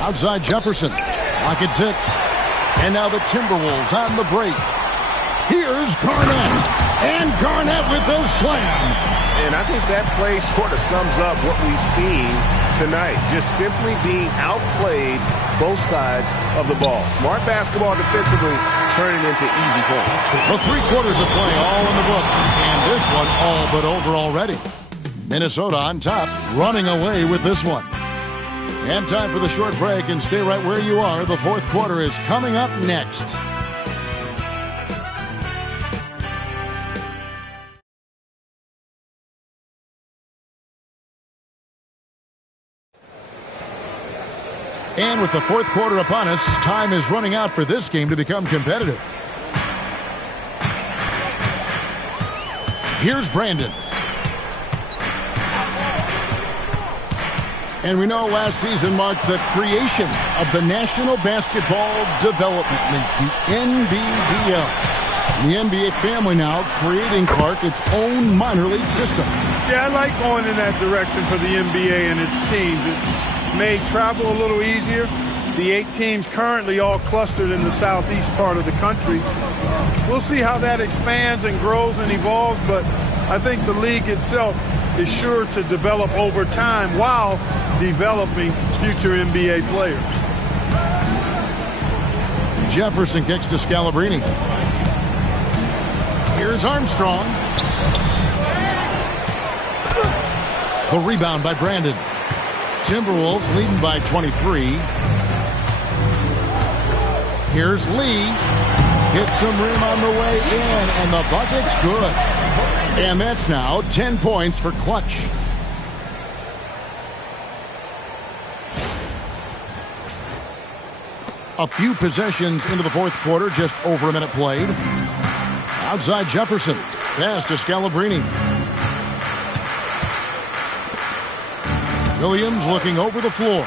Outside Jefferson. Pocket 6. And now the Timberwolves on the break. Here's Garnett. And Garnett with the slam. And I think that play sort of sums up what we've seen tonight. Just simply being outplayed both sides of the ball. Smart basketball defensively, turning into easy points. The 3 quarters of play all in the books. And this one all but over already. Minnesota on top, running away with this one. And time for the short break, and stay right where you are. The fourth quarter is coming up next. And with the fourth quarter upon us, time is running out for this game to become competitive. Here's Brandon. And we know last season marked the creation of the National Basketball Development League, the NBDL. The NBA family now creating, Clark, its own minor league system. Yeah, I like going in that direction for the NBA and its teams. It's made travel a little easier. The 8 teams currently all clustered in the southeast part of the country. We'll see how that expands and grows and evolves, but I think the league itself is sure to develop over time while developing future NBA players. Jefferson kicks to Scalabrine. Here's Armstrong. The rebound by Brandon. Timberwolves leading by 23. Here's Lee. Hits some rim on the way in, and the bucket's good. And that's now 10 points for Clutch. A few possessions into the fourth quarter, just over a minute played. Outside Jefferson. Pass to Scalabrine. Williams looking over the floor.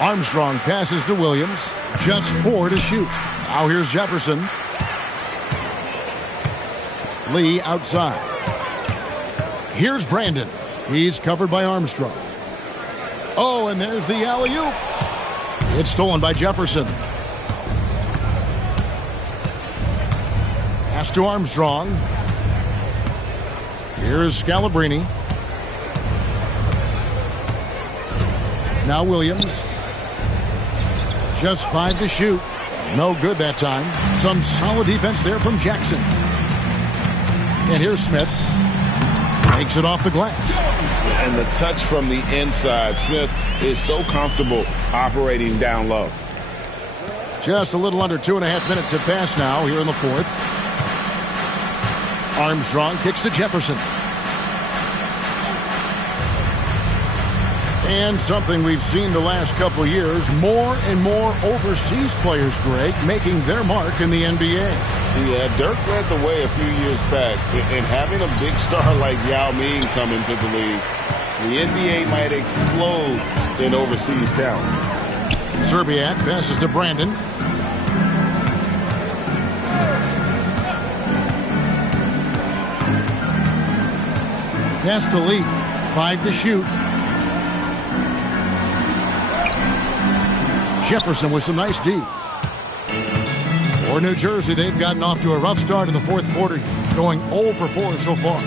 Armstrong passes to Williams. Just 4 to shoot. Now here's Jefferson. Lee outside. Here's Brandon. He's covered by Armstrong. Oh, and there's the alley-oop. It's stolen by Jefferson. Pass to Armstrong. Here's Scalabrine. Now Williams. Just 5 to shoot. No good that time. Some solid defense there from Jackson. And here's Smith. Takes it off the glass. And the touch from the inside. Smith is so comfortable operating down low. Just a little under 2.5 minutes have passed now here in the fourth. Armstrong kicks to Jefferson. And something we've seen the last couple of years, more and more overseas players, Greg, making their mark in the NBA. Yeah, Dirk led the way a few years back. And having a big star like Yao Ming come into the league, the NBA might explode in overseas talent. Serbiak passes to Brandon. Pass to Lee. 5 to shoot. Jefferson with some nice D. For New Jersey, they've gotten off to a rough start in the fourth quarter, going 0 for 4 so far.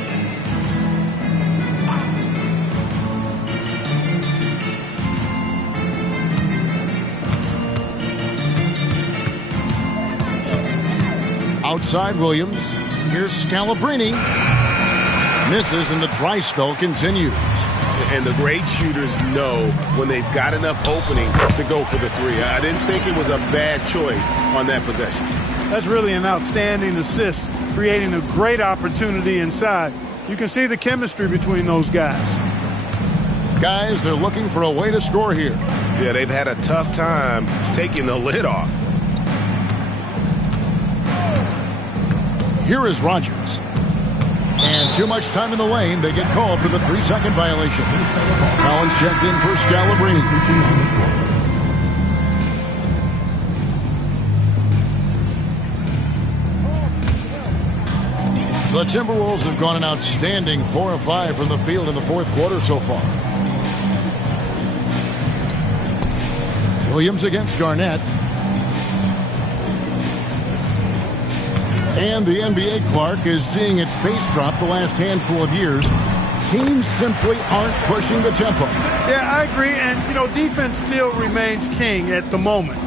Outside Williams. Here's Scalabrine. Misses, and the dry spell continues. And the great shooters know when they've got enough opening to go for the three. I didn't think it was a bad choice on that possession. That's really an outstanding assist, creating a great opportunity inside. You can see the chemistry between those guys. Guys, they're looking for a way to score here. Yeah, they've had a tough time taking the lid off. Here is Rogers. And too much time in the lane. They get called for the 3-second violation. Collins checked in for Scalabrine. The Timberwolves have gone an outstanding 4 of 5 from the field in the fourth quarter so far. Williams against Garnett. And the NBA, Clark, is seeing its pace drop the last handful of years. Teams simply aren't pushing the tempo. Yeah, I agree. And, defense still remains king at the moment.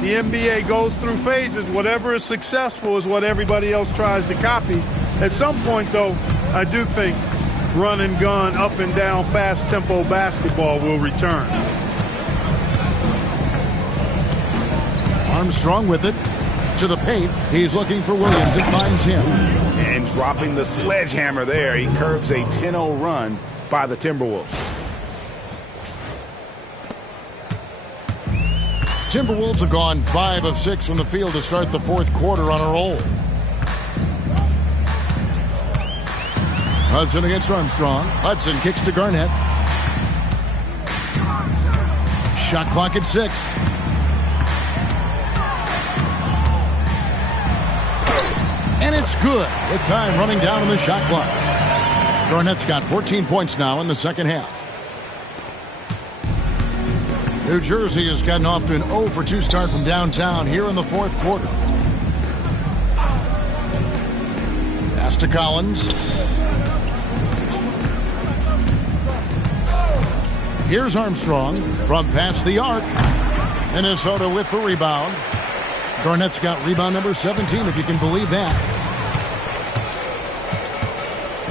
The NBA goes through phases. Whatever is successful is what everybody else tries to copy. At some point, though, I do think run and gun, up and down, fast tempo basketball will return. Armstrong with it. To the paint. He's looking for Williams and finds him. And dropping the sledgehammer there, he curbs a 10-0 run by the Timberwolves. Timberwolves have gone 5 of 6 from the field to start the fourth quarter on a roll. Hudson against Armstrong. Hudson kicks to Garnett. Shot clock at 6. And it's good with time running down on the shot clock. Garnett's got 14 points now in the second half. New Jersey has gotten off to an 0-for-2 start from downtown here in the fourth quarter. Pass to Collins. Here's Armstrong from past the arc. Minnesota with the rebound. Garnett's got rebound number 17, if you can believe that.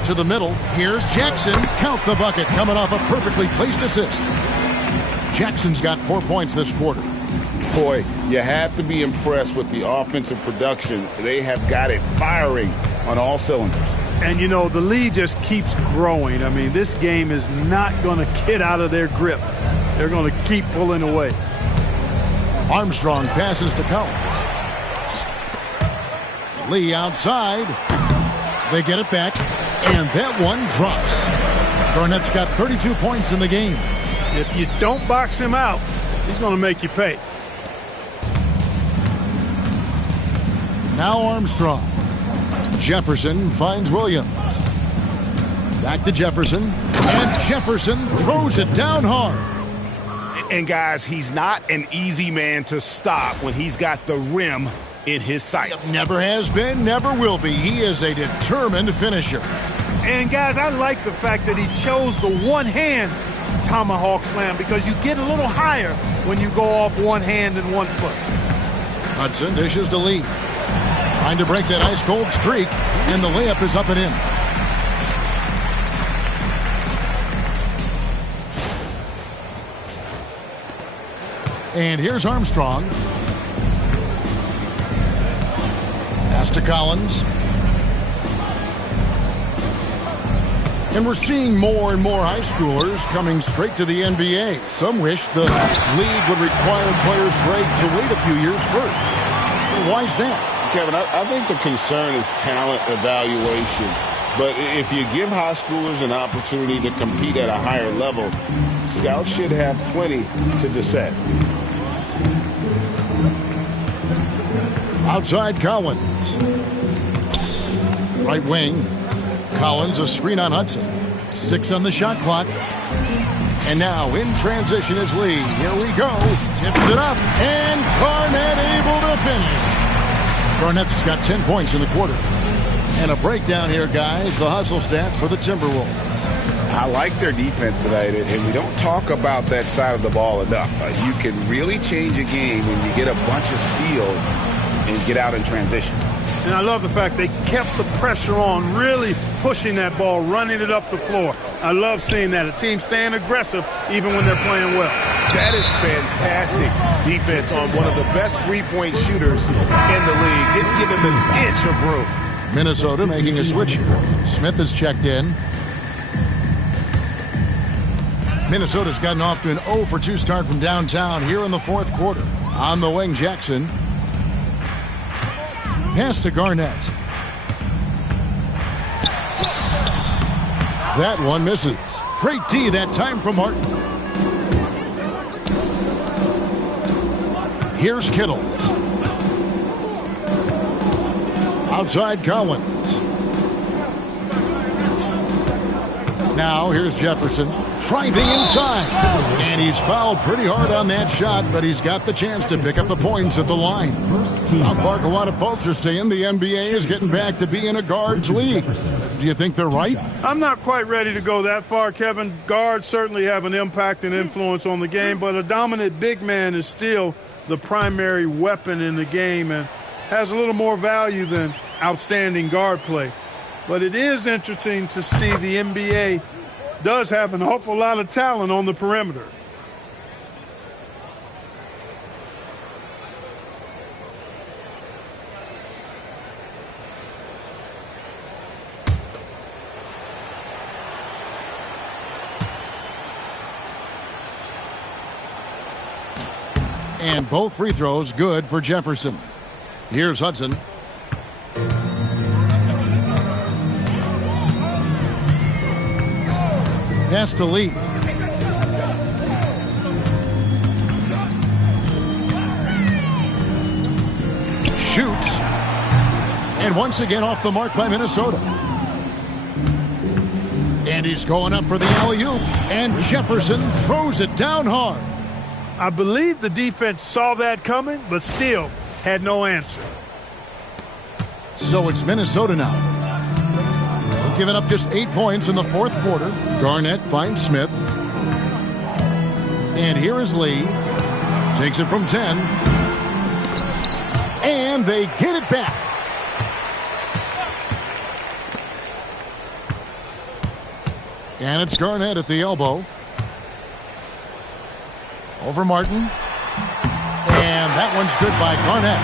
To the middle. Here's Jackson. Count the bucket, coming off a perfectly placed assist. Jackson's got 4 points this quarter. Boy, you have to be impressed with the offensive production. They have got it firing on all cylinders. And, you know, the lead just keeps growing. I mean, this game is not going to get out of their grip. They're going to keep pulling away. Armstrong passes to Collins. Lee outside. They get it back, and that one drops. Garnett's got 32 points in the game. If you don't box him out, he's going to make you pay. Now Armstrong. Jefferson finds Williams. Back to Jefferson. And Jefferson throws it down hard. And guys, he's not an easy man to stop when he's got the rim in his sights. Never has been, never will be. He is a determined finisher. And guys, I like the fact that he chose the one-hand tomahawk slam because you get a little higher when you go off one hand and 1 foot. Hudson dishes to Lee. Trying to break that ice-cold streak, and the layup is up and in. And here's Armstrong. Pass to Collins. And we're seeing more and more high schoolers coming straight to the NBA. Some wish the league would require players' break to wait a few years first. Why is that? Kevin, I think the concern is talent evaluation. But if you give high schoolers an opportunity to compete at a higher level, scouts should have plenty to dissect. Outside Collins. Right wing. Collins, a screen on Hudson. 6 on the shot clock. And now in transition is Lee. Here we go. Tips it up. And Garnett able to finish. Garnett's got 10 points in the quarter. And a breakdown here, guys. The hustle stats for the Timberwolves. I like their defense tonight, and we don't talk about that side of the ball enough. You can really change a game when you get a bunch of steals and get out in transition. And I love the fact they kept the pressure on, really pushing that ball, running it up the floor. I love seeing that. A team staying aggressive even when they're playing well. That is fantastic defense on one of the best three-point shooters in the league. Didn't give him an inch of room. Minnesota making a switch here. Smith is checked in. Minnesota's gotten off to an 0-for-2 start from downtown here in the fourth quarter. On the wing, Jackson. Pass to Garnett. That one misses. Great D that time from Martin. Here's Kittle. Outside Collins. Now here's Jefferson. Driving inside. And he's fouled pretty hard on that shot, but he's got the chance to pick up the points at the line. Now, Clark, a lot of folks are saying the NBA is getting back to being a guards league. Do you think they're right? I'm not quite ready to go that far, Kevin. Guards certainly have an impact and influence on the game, but a dominant big man is still the primary weapon in the game and has a little more value than outstanding guard play. But it is interesting to see the NBA does have an awful lot of talent on the perimeter. And both free throws good for Jefferson. Here's Hudson. Pass to Lee. Shoots. And once again off the mark by Minnesota. And he's going up for the alley-oop. And Jefferson throws it down hard. I believe the defense saw that coming, but still had no answer. So it's Minnesota now. They've given up just 8 points in the fourth quarter. Garnett finds Smith. And here is Lee. Takes it from 10. And they get it back. And it's Garnett at the elbow. Over Martin. And that one's good by Garnett.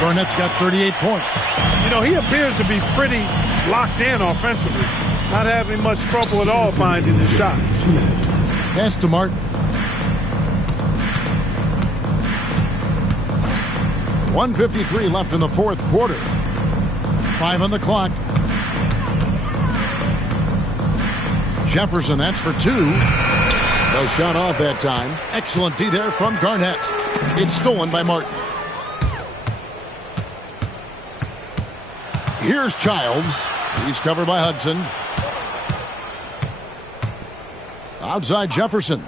Garnett's got 38 points. You know, he appears to be pretty locked in offensively. Not having much trouble at all finding his shot. Pass to Martin. 1:53 left in the fourth quarter. 5 on the clock. Jefferson, that's for 2. No shot off that time. Excellent D there from Garnett. It's stolen by Martin. Here's Childs. He's covered by Hudson. Outside Jefferson.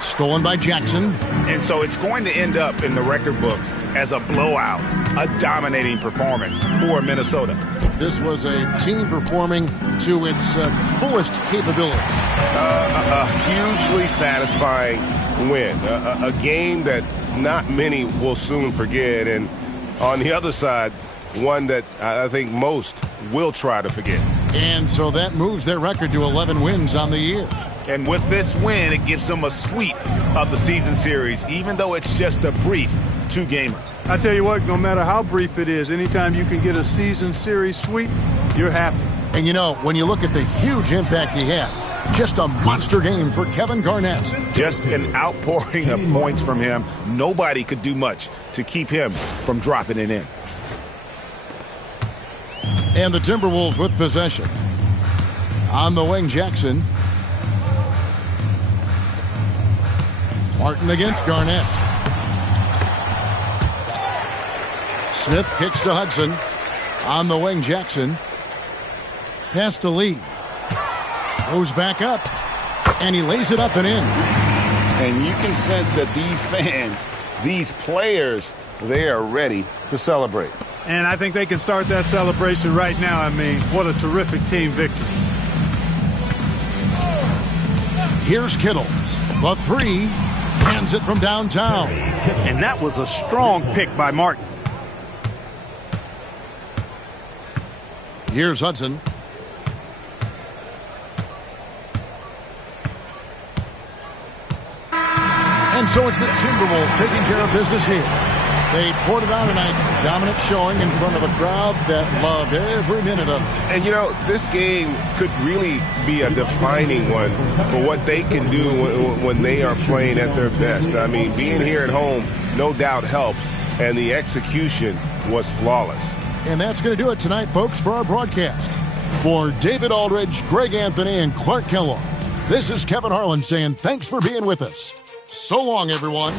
Stolen by Jackson. And so it's going to end up in the record books as a blowout, a dominating performance for Minnesota. This was a team performing to its fullest capability. A hugely satisfying win. A game that not many will soon forget. And on the other side, one that I think most will try to forget. And so that moves their record to 11 wins on the year. And with this win, it gives them a sweep of the season series, even though it's just a brief 2-gamer. I tell you what, no matter how brief it is, anytime you can get a season series sweep, you're happy. And you know, when you look at the huge impact he had, just a monster game for Kevin Garnett. Just an outpouring of points from him. Nobody could do much to keep him from dropping it in. And the Timberwolves with possession. On the wing, Jackson. Martin against Garnett. Smith kicks to Hudson. On the wing, Jackson. Pass to Lee. Goes back up. And he lays it up and in. And you can sense that these fans, these players, they are ready to celebrate. And I think they can start that celebration right now. I mean, what a terrific team victory. Here's Kittle. The 3. Hands it from downtown. And that was a strong pick by Martin. Here's Hudson. And so it's the Timberwolves taking care of business here. They poured it on tonight. Dominant showing in front of a crowd that loved every minute of it. And, you know, this game could really be a defining one for what they can do when they are playing at their best. I mean, being here at home no doubt helps, and the execution was flawless. And that's going to do it tonight, folks, for our broadcast. For David Aldridge, Greg Anthony, and Clark Kellogg, this is Kevin Harlan saying thanks for being with us. So long, everyone.